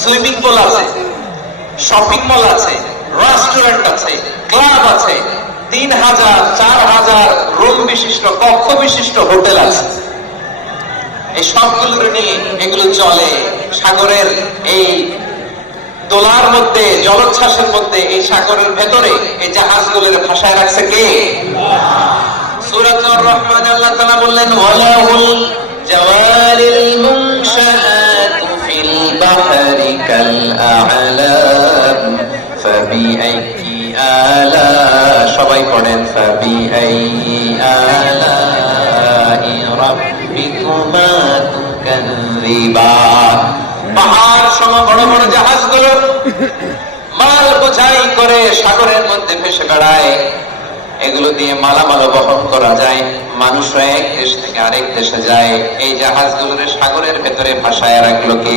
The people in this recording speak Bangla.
সুইমিং পুল আছে, শপিং মল আছে, রেস্টুরেন্ট আছে, ক্লাব আছে, 3000 4000 রুম বিশিষ্ট, কক্ষ বিশিষ্ট হোটেল আছে। এই সবগুলোর নিয়ে এগুলো চলে সাগরের এই দোলার মধ্যে, জলোচ্ছ্বাসের মধ্যে, এই সাগরের ভেতরে এই জাহাজগুলোর ভাষায় রাখছে কে? সূরাতুর রহমান আল্লাহ তাআলা বললেন, ওয়ালাহুল জাওয়ারিল মুনশাআতু ফিল বাহরি কাল আ'লাম ফাবিআইয়ি আলা, সবাই পড়েন, ফাবিআইয়ি আলা'i রাব্বিকুমা তুকাযযিবান। পাহাড় সম বড় বড় জাহাজগুলো মাল বোঝাই করে সাগরের মধ্যে ভেসে বেড়ায়। এগুলো দিয়ে মালামাল বহন করা যায়, মানুষ এক দেশ থেকে আরেক দেশে যায়। এই জাহাজগুলোর সাগরের ভেতরে ভাসায় রাখলো কে?